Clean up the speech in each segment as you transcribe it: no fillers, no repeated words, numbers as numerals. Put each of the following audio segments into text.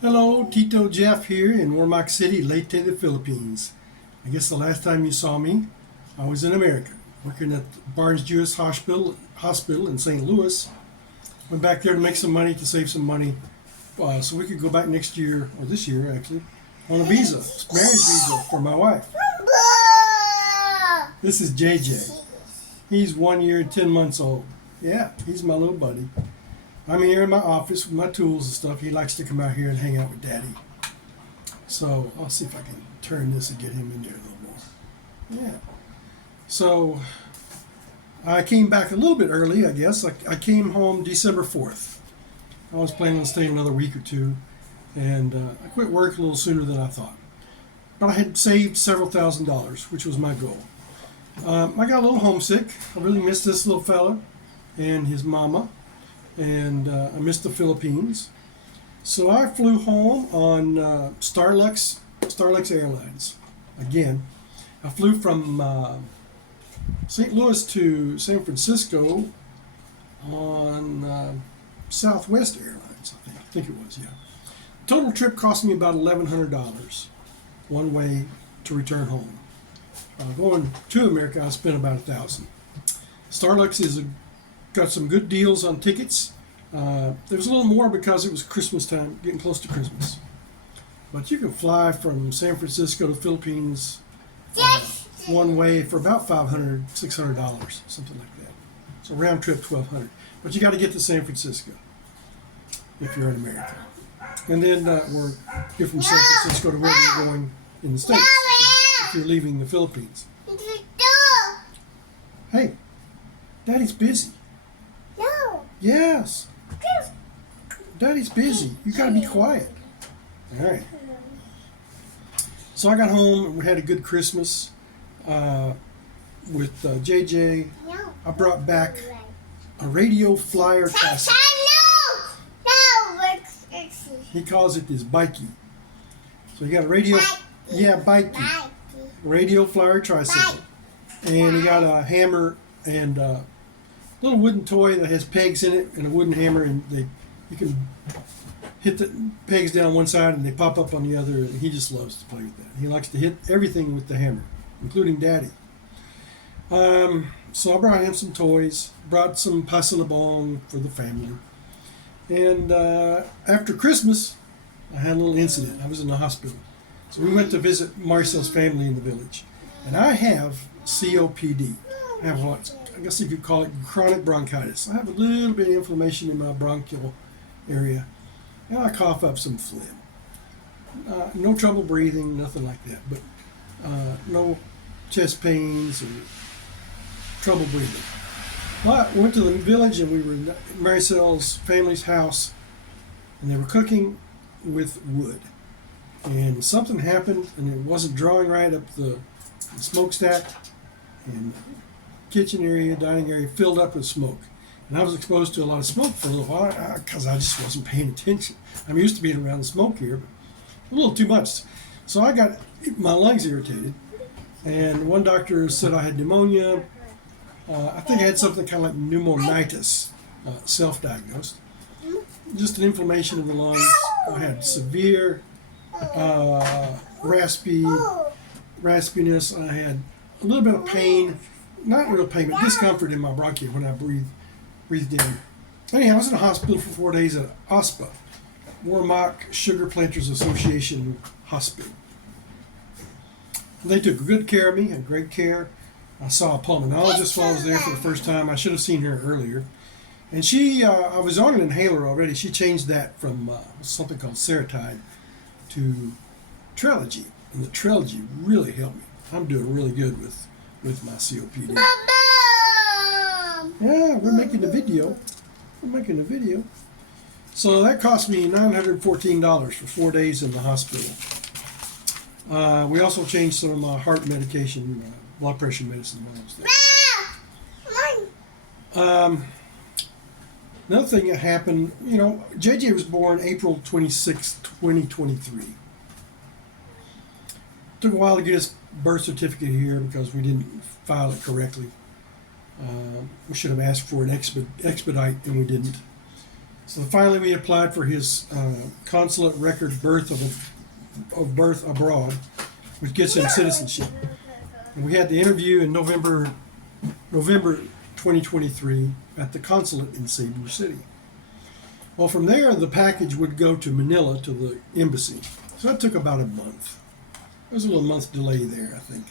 Hello, Tito Jeff here in Warmac City, Leyte, the Philippines. I guess the last time you saw me, I was in America, working at Barnes Jewish Hospital in St. Louis. Went back there to make some money, to save some money, so we could go back next year, or this year actually, on a visa, marriage visa for my wife. This is JJ. He's 1 year and 10 months old. Yeah, he's my little buddy. I'm here in my office with my tools and stuff. He likes to come out here and hang out with Daddy. So I'll see if I can turn this and get him in there a little more. Yeah. So I came back a little bit early, I guess. I came home December 4th. I was planning on staying another week or two, and I quit work a little sooner than I thought. But I had saved several $1,000s, which was my goal. I got a little homesick. I really missed this little fella and his mama, and I missed the Philippines. So I flew home on Starlux Airlines. Again, I flew from St. Louis to San Francisco on Southwest Airlines, I think it was, yeah. Total trip cost me about $1,100 one way to return home. Going to America, I spent about $1,000. Starlux got some good deals on tickets. There was a little more because it was Christmas time, getting close to Christmas. But you can fly from San Francisco to Philippines one way for about $500, $600, something like that. So round trip $1,200. But you got to get to San Francisco if you're in America. And then or you're from San Francisco to wherever you're going in the States if you're leaving the Philippines. Hey, Daddy's busy. No. Yes. Daddy's busy. You gotta be quiet. All right. So I got home and we had a good Christmas with JJ. I brought back a Radio Flyer Classic. No. He calls it his bikey. So he got a radio, bikey. Radio Flyer tricycle, and he got a hammer and a little wooden toy that has pegs in it and a wooden hammer, and you can hit the pegs down one side and they pop up on the other. And he just loves to play with that. He likes to hit everything with the hammer, including Daddy. So I brought him some toys, brought some pasalabong for the family, and after Christmas, I had a little incident. I was in the hospital. So we went to visit Marcel's family in the village. And I have COPD. I have what I guess you could call it chronic bronchitis. I have a little bit of inflammation in my bronchial area. And I cough up some phlegm. No trouble breathing, nothing like that. But no chest pains or trouble breathing. Well, I went to the village and we were at Marcel's family's house. And they were cooking with wood. And something happened and it wasn't drawing right up the smokestack, and the kitchen area, dining area filled up with smoke. And I was exposed to a lot of smoke for a little while because I just wasn't paying attention. I'm used to being around the smoke here, but a little too much. So I got my lungs irritated, and one doctor said I had pneumonia. I think I had something kind of like pneumonitis, self-diagnosed. Just an inflammation of the lungs. I had severe raspiness. I had a little bit of pain, not real pain, but discomfort in my bronchia when I breathed in. Anyhow, I was in a hospital for 4 days at OSPA, Warmac Sugar Planters Association Hospital. They took good care of me, had great care. I saw a pulmonologist while I was there for the first time. I should have seen her earlier. And she, I was on an inhaler already. She changed that from something called Seretide to Trelegy, and the Trelegy really helped me. I'm doing really good with my COPD. Yeah, we're making a video. So that cost me $914 for 4 days in the hospital. We also changed some of my heart medication, blood pressure medicine while I was there. Another thing that happened, JJ was born April 26, 2023. Took a while to get his birth certificate here because we didn't file it correctly. We should have asked for an expedite, and we didn't. So finally, we applied for his consulate record of birth abroad, which gets him citizenship. And we had the interview in November 2023 at the consulate in Cebu City. Well, from there, the package would go to Manila to the embassy. So that took about a month. There was a little month delay there, I think.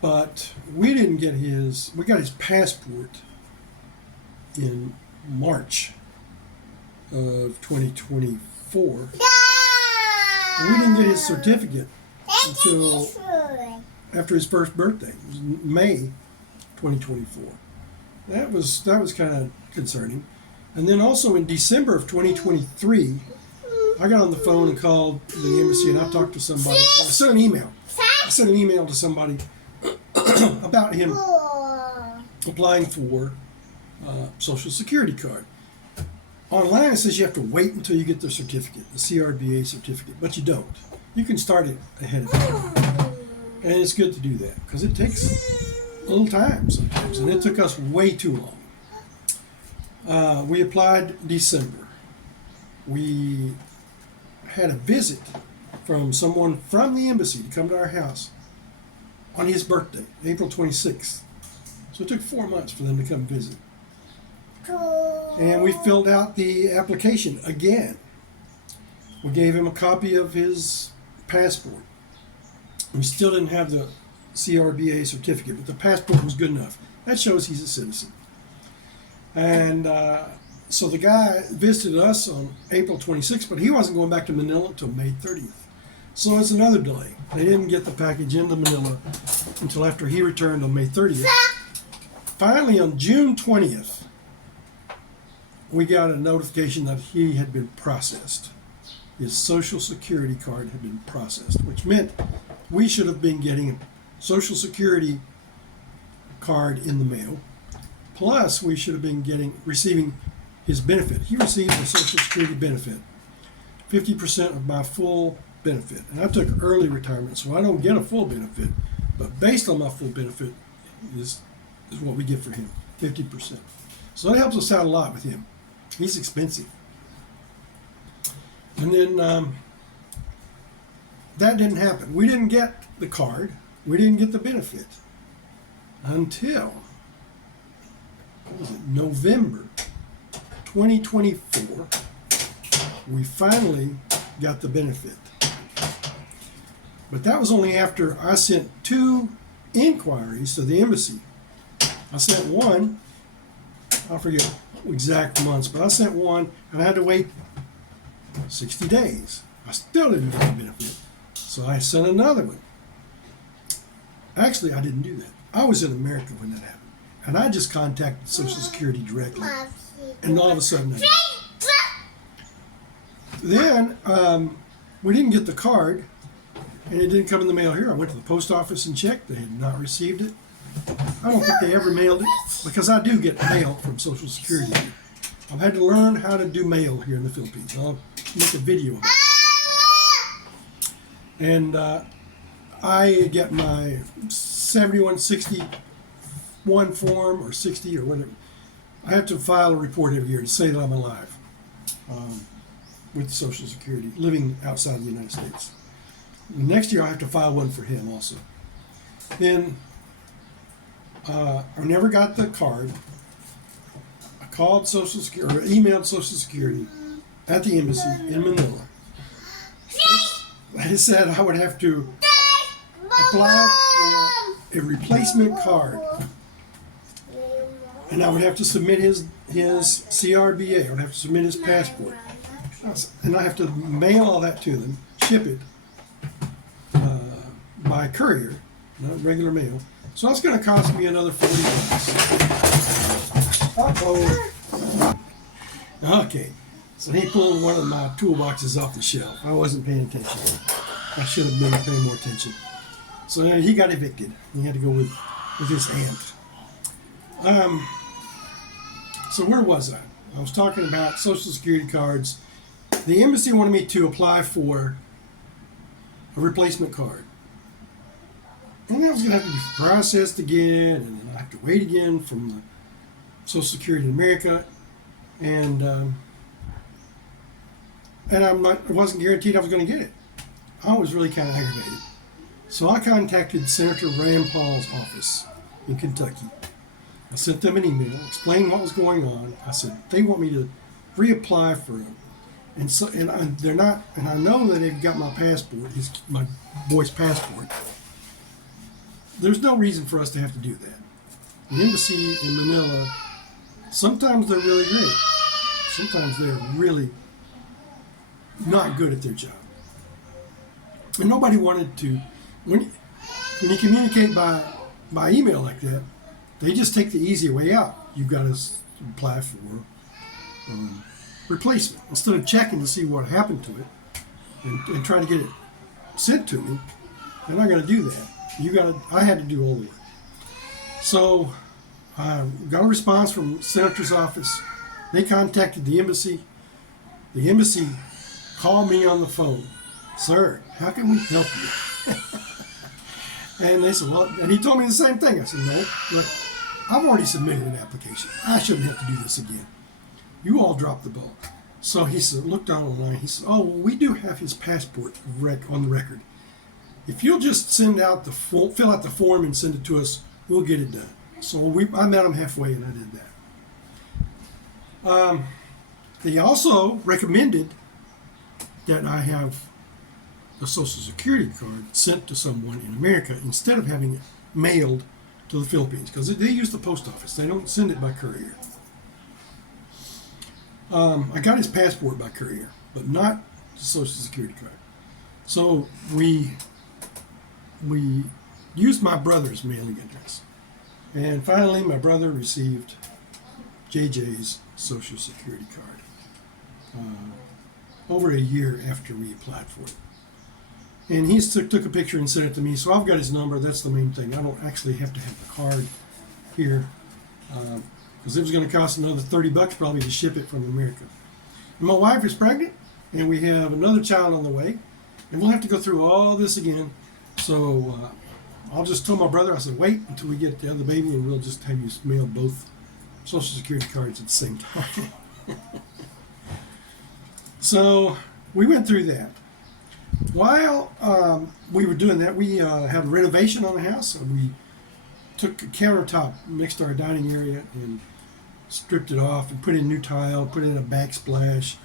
But we didn't get we got his passport in March of 2024. And we didn't get his certificate until after his first birthday. It was May 2024. That was kind of concerning. And then also in December of 2023, I got on the phone and called the embassy, and I talked to somebody. I sent an email. To somebody about him applying for Social Security card. Online it says you have to wait until you get the certificate, the CRBA certificate, but you don't. You can start it ahead of time. And it's good to do that because it takes a little time sometimes, and it took us way too long. We applied December. We had a visit from someone from the embassy to come to our house on his birthday, April 26th. So it took 4 months for them to come visit. And we filled out the application again. We gave him a copy of his passport. We still didn't have the CRBA certificate, but the passport was good enough. That shows he's a citizen. And so the guy visited us on April 26th, but he wasn't going back to Manila until May 30th. So it's another delay. They didn't get the package into Manila until after he returned on May 30th. Finally, on June 20th, we got a notification that he had been processed. His Social Security card had been processed, which meant we should have been getting a Social Security card in the mail. Plus, we should have been receiving his benefit. He received a Social Security benefit, 50% of my full benefit. And I took early retirement, so I don't get a full benefit. But based on my full benefit is what we get for him, 50%. So that helps us out a lot with him. He's expensive. And then that didn't happen. We didn't get the card. We didn't get the benefit until November 2024, we finally got the benefit. But that was only after I sent 2 inquiries to the embassy. I sent one, I forget exact months, but I sent one and I had to wait 60 days. I still didn't get the benefit. So I sent another one. Actually, I didn't do that. I was in America when that happened. And I just contacted Social Security directly. And all of a sudden, then we didn't get the card, and it didn't come in the mail here. I went to the post office and checked. They had not received it. I don't think they ever mailed it, because I do get mail from Social Security. I've had to learn how to do mail here in the Philippines. I'll make a video of it. And I get my 7161 form, or 60 or whatever. I have to file a report every year to say that I'm alive with Social Security, living outside of the United States. Next year I have to file one for him also. Then I never got the card. I called Social Security, or emailed Social Security at the embassy in Manila. They said I would have to apply for a replacement card, and I would have to submit his CRBA. I would have to submit his passport, and I have to mail all that to them, ship it by courier, not regular mail. So that's going to cost me another $40. Uh-oh. Okay. So he pulled one of my toolboxes off the shelf. I wasn't paying attention. I should have been paying more attention. So he got evicted. He had to go with his aunt. So where was I? I was talking about Social Security cards. The embassy wanted me to apply for a replacement card. And that was going to have to be processed again, and then I have to wait again from the Social Security in America. and I wasn't guaranteed I was going to get it. I was really kind of aggravated. So I contacted Senator Rand Paul's office in Kentucky. I sent them an email, explained what was going on. I said they want me to reapply for it, they're not. And I know that they've got my passport, my boy's passport. There's no reason for us to have to do that. The embassy in Manila, sometimes they're really great. Sometimes they're really not good at their job. And nobody wanted to. When you communicate by email like that, they just take the easy way out. You've got to apply for replacement instead of checking to see what happened to it and trying to get it sent to me. They're not going to do that. I had to do all the work. So I got a response from the senator's office. They contacted the embassy. The embassy called me on the phone. Sir, how can we help you? And they said, well, and he told me the same thing. I said, no, look, I've already submitted an application. I shouldn't have to do this again. You all dropped the ball. So he said, looked down online. He said, oh, well, we do have his passport on the record. If you'll just fill out the form and send it to us, we'll get it done. So I met him halfway, and I did that. They also recommended that I have the Social Security card sent to someone in America instead of having it mailed to the Philippines, because they use the post office. They don't send it by courier. I got his passport by courier, but not the Social Security card. So we used my brother's mailing address. And finally, my brother received JJ's Social Security card over a year after we applied for it. And he took a picture and sent it to me, so I've got his number. That's the main thing. I don't actually have to have the card here because it was going to cost another $30 probably to ship it from America. And my wife is pregnant, and we have another child on the way, and we'll have to go through all this again. So I'll just tell my brother, I said, wait until we get the other baby, and we'll just have you mail both Social Security cards at the same time. So we went through that. While we were doing that, we had a renovation on the house. We took a countertop next to our dining area and stripped it off and put in new tile, put in a backsplash.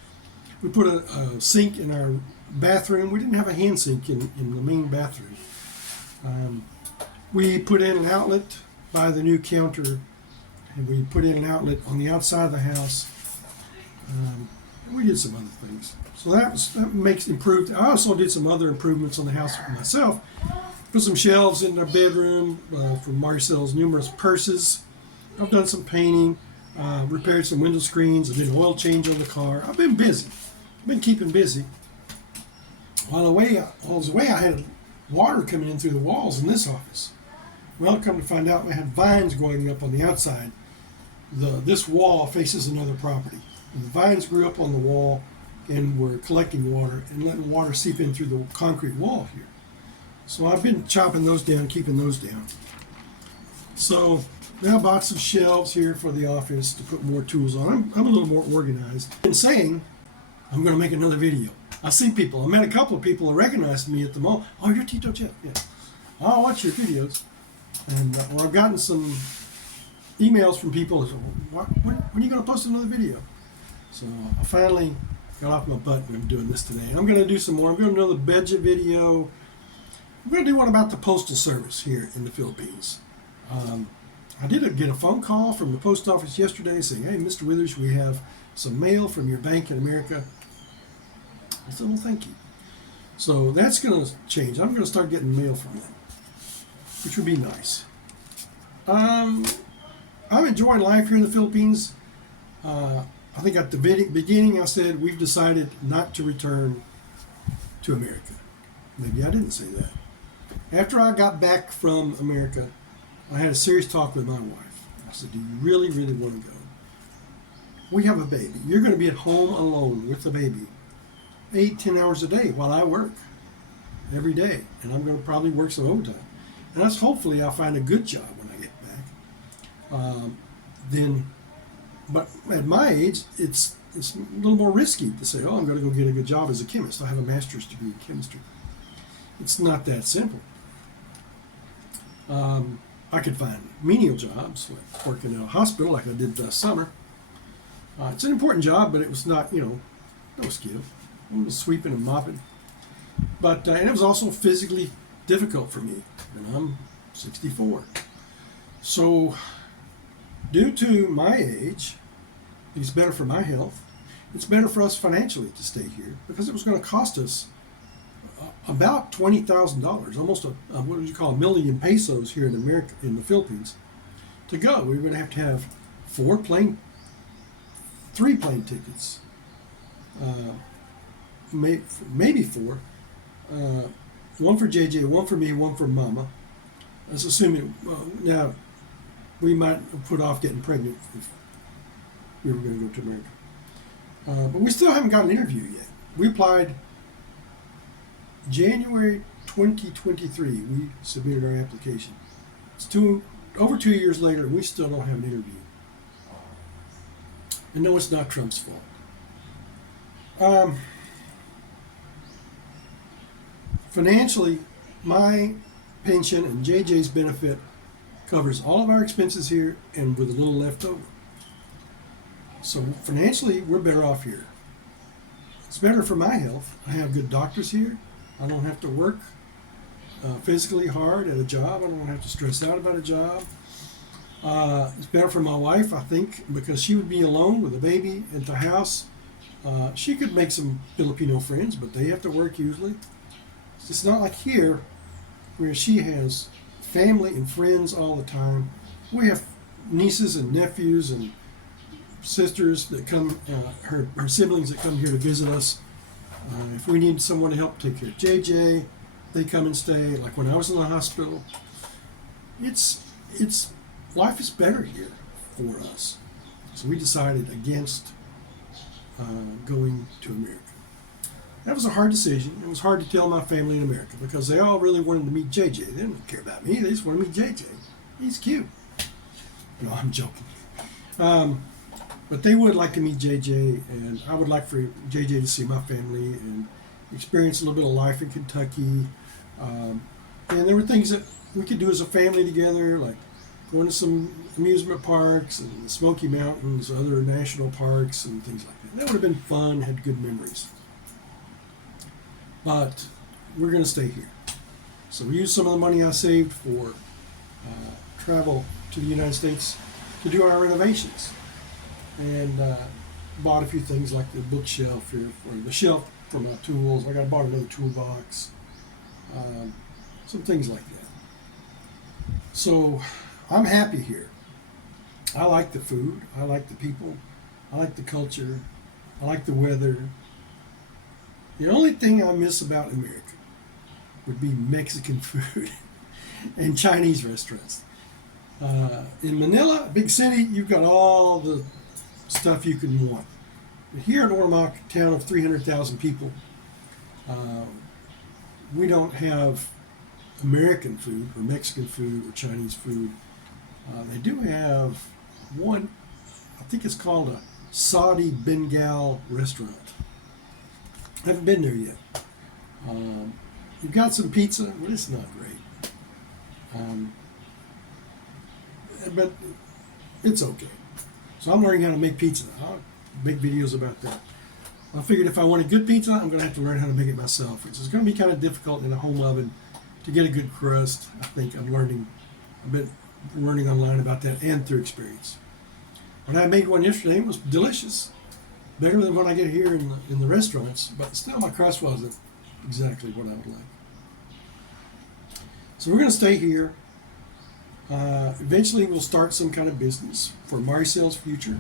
We put a sink in our bathroom. We didn't have a hand sink in the main bathroom. We put in an outlet by the new counter, and we put in an outlet on the outside of the house. And we did some other things. So that makes improved. I also did some other improvements on the house for myself. Put some shelves in our bedroom from Marcel's numerous purses. I've done some painting, repaired some window screens. I did an oil change on the car. I've been busy. I've been keeping busy. While I was away, I had water coming in through the walls in this office. Well, come to find out, I had vines growing up on the outside. This wall faces another property. And the vines grew up on the wall and were collecting water and letting water seep in through the concrete wall here. So I've been chopping those down, keeping those down. So now I bought some shelves here for the office to put more tools on. I'm a little more organized. I've been saying I'm going to make another video. I see people. I met a couple of people who recognized me at the mall. Oh, you're Tito Jeff. Yeah. I'll watch your videos. And I've gotten some emails from people who say, when are you going to post another video? So I finally got off my butt and I'm doing this today. I'm going to do some more. I'm going to do another budget video. I'm going to do one about the Postal Service here in the Philippines. I did get a phone call from the post office yesterday saying, hey, Mr. Withers, we have some mail from your bank in America. I said, well, thank you. So that's going to change. I'm going to start getting mail from them, which would be nice. I'm enjoying life here in the Philippines. I think at the beginning I said we've decided not to return to America. Maybe I didn't say that. After I got back from America, I had a serious talk with my wife. I said, do you really, really want to go? We have a baby. You're going to be at home alone with the baby 8-10 hours a day while I work every day. And I'm going to probably work some overtime. And that's hopefully I'll find a good job when I get back. Then But at my age, it's a little more risky to say, oh, I'm going to go get a good job as a chemist. I have a master's degree in chemistry. It's not that simple. I could find menial jobs, like working in a hospital like I did last summer. It's an important job, but it was not, no skill. It was sweeping and mopping. But and it was also physically difficult for me, and I'm 64. So, due to my age, it's better for my health. It's better for us financially to stay here because it was going to cost us about $20,000, almost what would you call a million pesos here in America, in the Philippines, to go. We were going to have 3 plane tickets, maybe 4. One for JJ, one for me, one for Mama. Let's assume now we might have put off getting pregnant if we were going to go to America. But we still haven't got an interview yet. We applied January 2023. We submitted our application. It's over 2 years later, and we still don't have an interview. And no, it's not Trump's fault. Financially, my pension and JJ's benefit covers all of our expenses here and with a little left over. So financially, we're better off here. It's better for my health. I have good doctors here. I don't have to work physically hard at a job. I don't have to stress out about a job. It's better for my wife, I think, because she would be alone with a baby at the house. She could make some Filipino friends, but they have to work usually. It's not like here where she has family and friends all the time. We have nieces and nephews and sisters that come, her siblings that come here to visit us. If we need someone to help take care of JJ, they come and stay. Like when I was in the hospital, it's life is better here for us. So we decided against going to America. That was a hard decision. It was hard to tell my family in America because they all really wanted to meet JJ. They didn't care about me. They just wanted to meet JJ. He's cute. No, I'm joking. But they would like to meet JJ, and I would like for JJ to see my family and experience a little bit of life in Kentucky. And there were things that we could do as a family together, like going to some amusement parks and the Smoky Mountains, other national parks and things like that. That would have been fun, had good memories. But we're going to stay here. So we used some of the money I saved for travel to the United States to do our renovations. And bought a few things like the bookshelf here, or the shelf for my tools. I bought another toolbox, some things like that. So I'm happy here. I like the food. I like the people. I like the culture. I like the weather. The only thing I miss about America would be Mexican food and Chinese restaurants. In Manila, a big city, you've got all the stuff you can want. But here in Ormoc, a town of 300,000 people, we don't have American food or Mexican food or Chinese food. They do have one, I think it's called a Saudi Bengal restaurant. I haven't been there yet. You've got some pizza, but it's not great. But it's okay. So I'm learning how to make pizza. I'll make videos about that. I figured if I want a good pizza, I'm going to have to learn how to make it myself, which is going to be kind of difficult in a home oven to get a good crust. I think I've been learning online about that and through experience. When I made one yesterday, it was delicious. Better than what I get here in the restaurants, but still my crust wasn't exactly what I would like. So we're going to stay here. Eventually we'll start some kind of business for Maricel's future.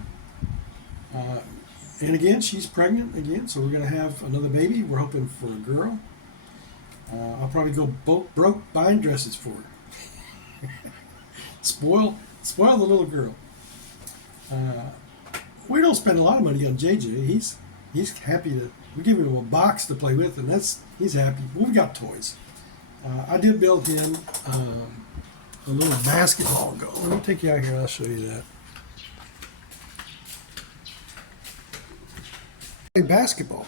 And again, she's pregnant again, so we're going to have another baby. We're hoping for a girl. I'll probably go broke buying dresses for her. Spoil the little girl. We don't spend a lot of money on JJ. He's happy to. We give him a box to play with, and he's happy. We've got toys. I did build him a little basketball goal. Let me take you out here. I'll show you that. basketball.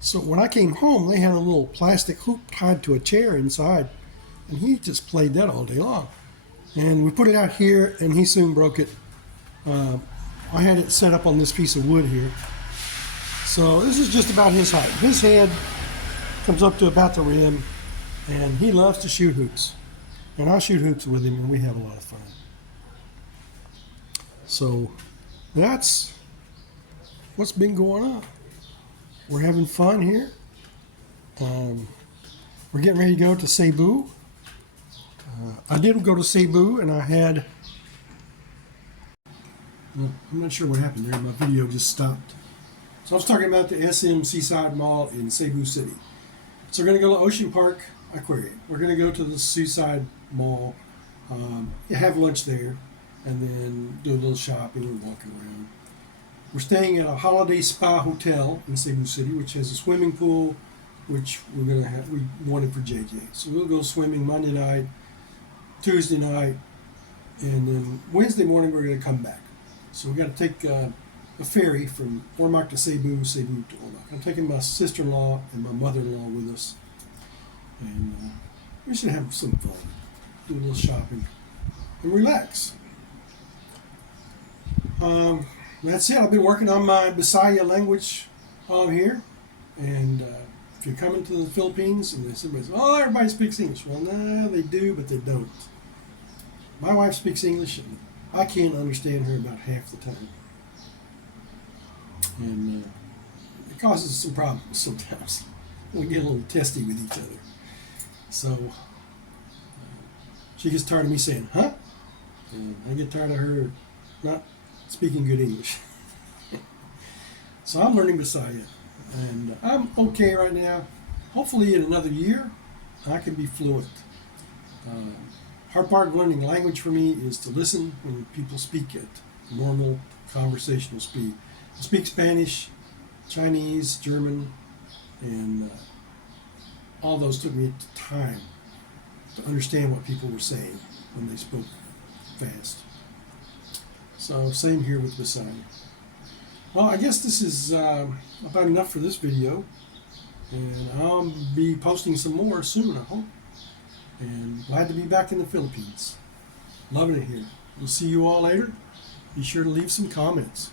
So when I came home, they had a little plastic hoop tied to a chair inside, and he just played that all day long. And we put it out here, and he soon broke it. I had it set up on this piece of wood here. So this is just about his height. His head comes up to about the rim, and he loves to shoot hoops. And I'll shoot hoops with him, and we have a lot of fun. So that's what's been going on. We're having fun here. We're getting ready to go to Cebu. I did go to Cebu, and I had... Well, I'm not sure what happened there. My video just stopped. So I was talking about the SM Seaside Mall in Cebu City. So we're going to go to Ocean Park Aquarium. We're going to go to the Seaside Mall, have lunch there, and then do a little shopping and walk around. We're staying at a Holiday Spa Hotel in Cebu City, which has a swimming pool, which we wanted for JJ. So we'll go swimming Monday night, Tuesday night, and then Wednesday morning we're going to come back. So we got to take a ferry from Ormoc to Cebu, Cebu to Ormoc. I'm taking my sister-in-law and my mother-in-law with us, and we should have some fun, do a little shopping, and relax. That's it. I've been working on my Bisaya language here, and if you're coming to the Philippines and somebody says, "Oh, everybody speaks English," well, no, they do, but they don't. My wife speaks English, and I can't understand her about half the time, and it causes some problems sometimes. We get a little testy with each other. So she gets tired of me saying, "Huh?" And I get tired of her not speaking good English. So I'm learning Bisaya, and I'm okay right now. Hopefully in another year, I can be fluent. Hard part of learning language for me is to listen when people speak at normal conversational speed. I speak Spanish, Chinese, German, and all those took me time to understand what people were saying when they spoke fast. So same here with Bisaya. Well, I guess this is about enough for this video, and I'll be posting some more soon, I hope. And glad to be back in the Philippines. Loving it here. We'll see you all later. Be sure to leave some comments.